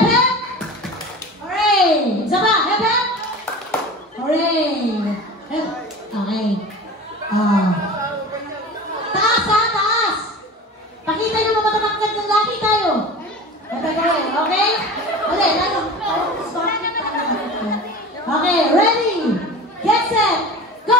Hep, hep! Hooray! Isa pa, hep, hep! Hooray! Hep. Okay. Taas ha, taas! Pakita nyo mga matamangkad ng laki tayo. Okay? Okay, lalo. Okay, ready? Get set! Go!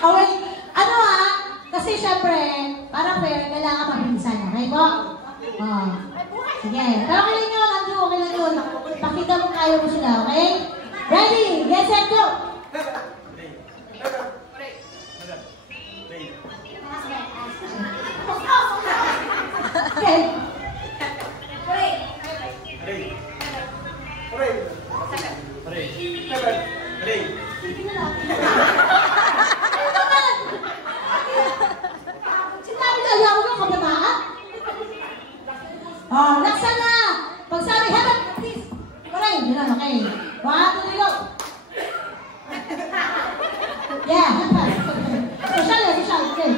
Okay, ano ha? Kasi syempre, para fair, kailangan mabilisan. Okay po? Sige. Pero okay lang yun, Andrew. Okay lang yun. Pakita mo kaya mo sila, okay? Ready? Get set, go! Okay. Laksan na! Pag sabi, heaven, please! Okay, yun, okay. 1, 2, 3, go! Yeah, heaven. Social, social, okay.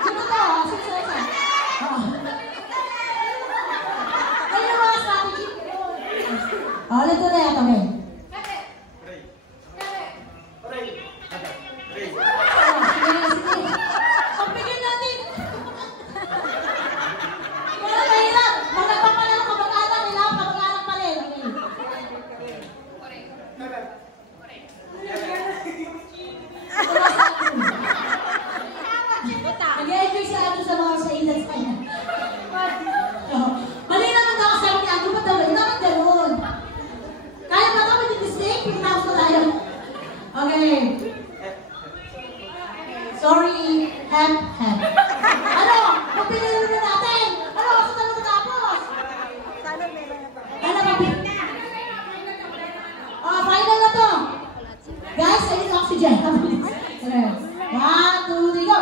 Sino to? Sino to? Kaya yung mga strategy. Ulit ulit, okay. Nag-enjoy sa ato sa mga sa ilan sa kanya. Mali naman ako sa mga ako pa daw. Ito ganoon. Kaya pa ito, mag-mistake. Pinatapos ko tayo. Okay. Sorry. Hep, hep. Ano? Magpinalo na natin. Ano? Sa tanong natapos? Ano ba? Final na to. Guys, I need oxygen. 1, 2, 3, go!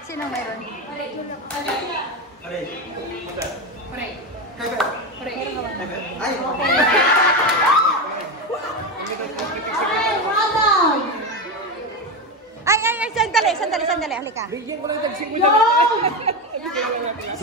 Sino meron? Sandali, halika.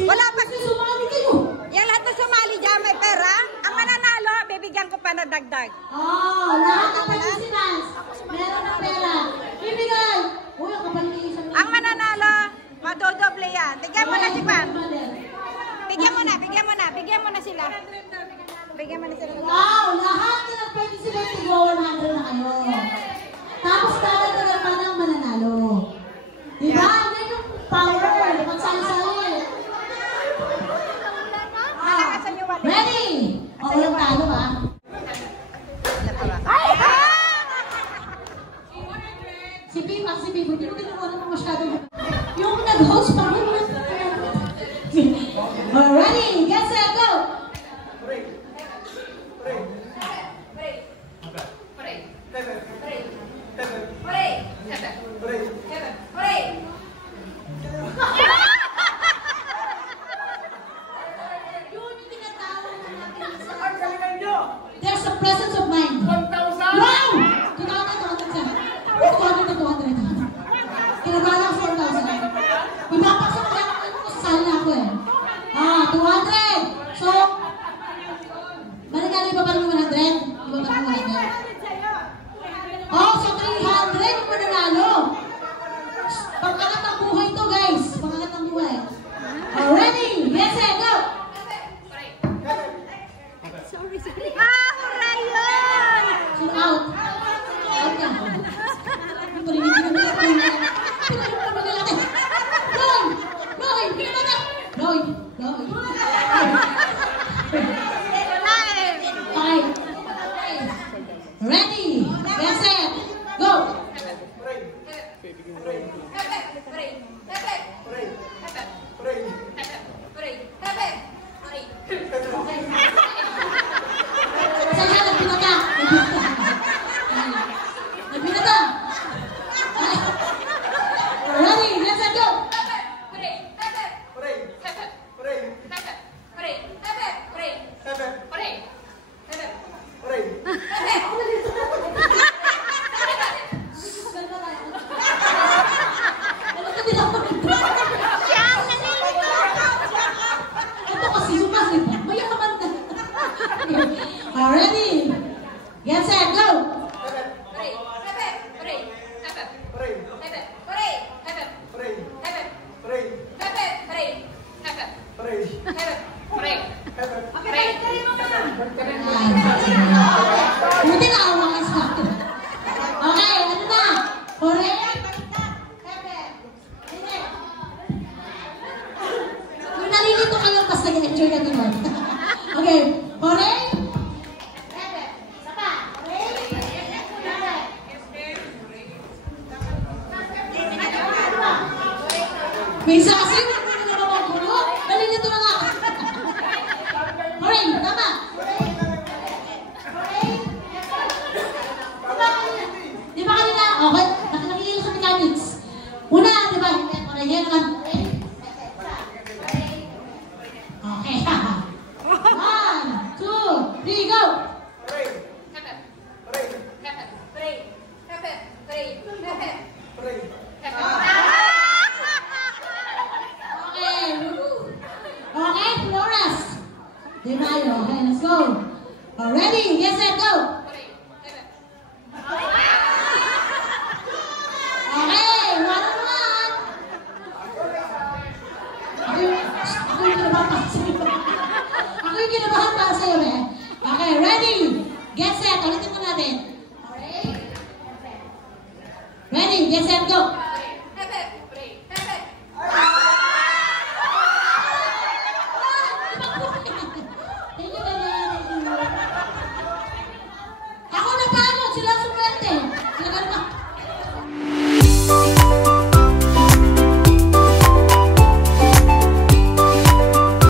Wala pa si sumali kayo. Yung lahat na sumali dyan, may pera. Ang mananalo, bibigyan ko pa na dagdag. Lahat ng participants, meron ng pera. Bibigay. Uy, ang kapal kayo sa mga. Ang mananalo, madodoble yan. Bigyan mo na si Pam. Bigyan mo na sila. Bigyan mo na sila. Wow, lahat na nag-participate, go 100 na kayo. Tapos darating pa ng mananalo. Diba? Yan yung power. Magsali-sali. Ready? Walang talo ha? Si Pipa, hindi mo kinuha naman masyadong. Yung nag-host pa rin. Ready? Get set, go! There's a presence of mind. 1,000! Wow! 200. Kinagawa ng 4,000. Pinapasok ko lang ako kasi sali na ako eh. 200! So, mananalo iba pa rin 100? Iba pa rin 100? So 300 mananalo! Pag-angat ang buhay to guys. Pag-angat ang buhay. Ready? Get set, go! Sorry. Hurra yun! So out. Out na. Parinig mo na. Pinalo na magalaki. Roy! Roy! Pinalo! Roy! Okay. Ready? Get set. Go! Saan siya nagpinata? Nagpinata! Ready? Get set, go! Buti na awa ka sa akin. Okay, ano na? Hooray! Kung nalilito kayo, mas nag-enjoy na naman. Okay, hooray! Bisa kasi, hindi na naman magulo. Nalilito na nga ako. Hooray, tama! Di ba kanina? Okay, nakikita sa mechanics. Una, di ba? Okay, yan naman. Okay. 1, 2, 3, go! Okay, Flores. Di ba yun? Okay, let's go. Ready? Get set, go! Okay, 1 on 1. Ako yung kinabahan para sa'yo. Ako yung kinabahan para sa'yo, eh. Okay, ready? Get set. Ulitin ko natin. Ready? Get set, go!